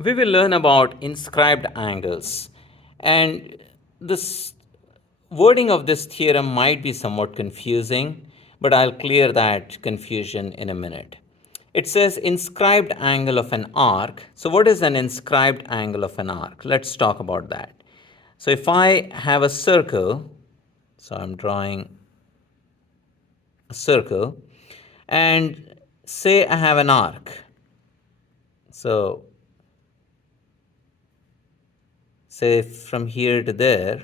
we will learn about inscribed angles. And this wording of this theorem might be somewhat confusing, but I'll clear that confusion in a minute. It says inscribed angle of an arc. So what is an inscribed angle of an arc? Let's talk about that. So if I have a circle, so I'm drawing a circle, and say I have an arc. So say from here to there,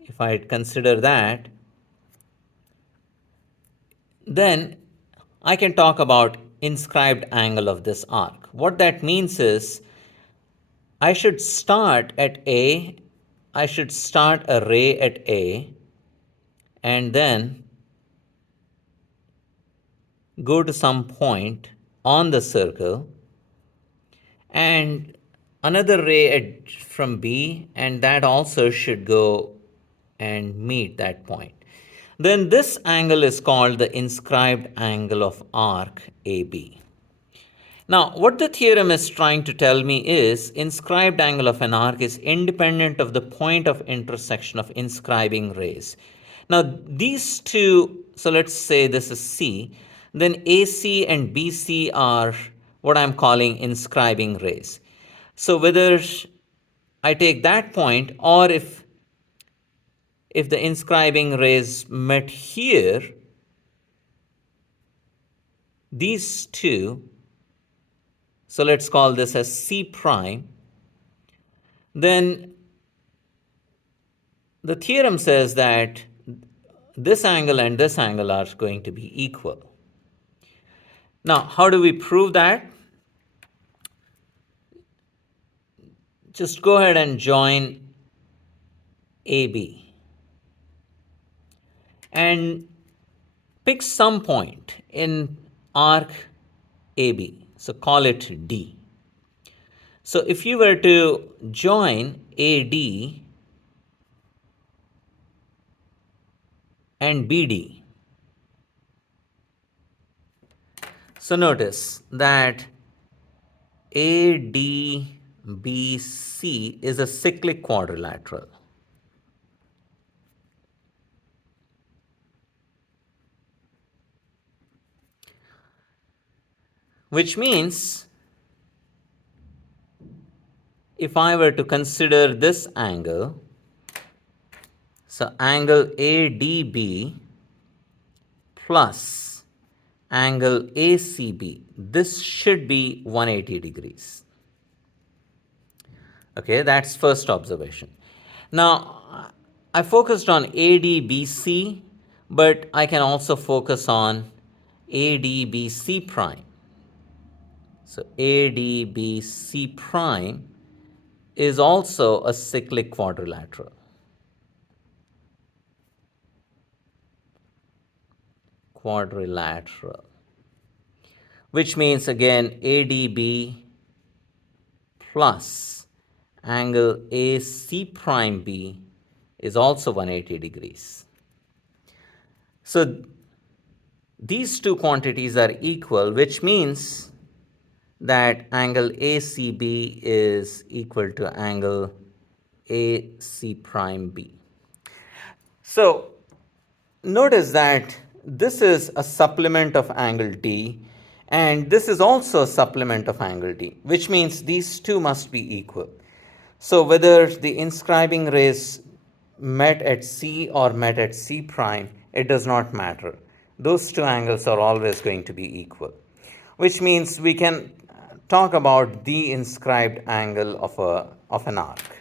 if I consider that, then I can talk about inscribed angle of this arc. What that means is I should start at A, I should start a ray at A, and then go to some point on the circle, and another ray from B, and that also should go and meet that point. Then this angle is called the inscribed angle of arc AB. Now, what the theorem is trying to tell me is inscribed angle of an arc is independent of the point of intersection of inscribing rays. Now, these two, so let's say this is C, then AC and BC are what I'm calling inscribing rays. So whether I take that point or if the inscribing rays met here, these two, so let's call this as C prime, then the theorem says that this angle and this angle are going to be equal. Now, how do we prove that? Just go ahead and join AB and pick some point in arc AB. So call it D. So if you were to join AD and BD, so notice that ADBC is a cyclic quadrilateral. Which means if I were to consider this angle, so angle ADB plus angle ACB, this should be 180 degrees. Okay, that's first observation. Now, I focused on ADBC, but I can also focus on ADBC prime. So ADBC prime is also a cyclic quadrilateral. Which means again ADB plus angle AC prime B is also 180 degrees. So these two quantities are equal, which means that angle ACB is equal to angle AC prime B. So notice that this is a supplement of angle D, and this is also a supplement of angle D, which means these two must be equal. So whether the inscribing rays met at C or met at C prime, it does not matter. Those two angles are always going to be equal, which means we can talk about the inscribed angle of an arc.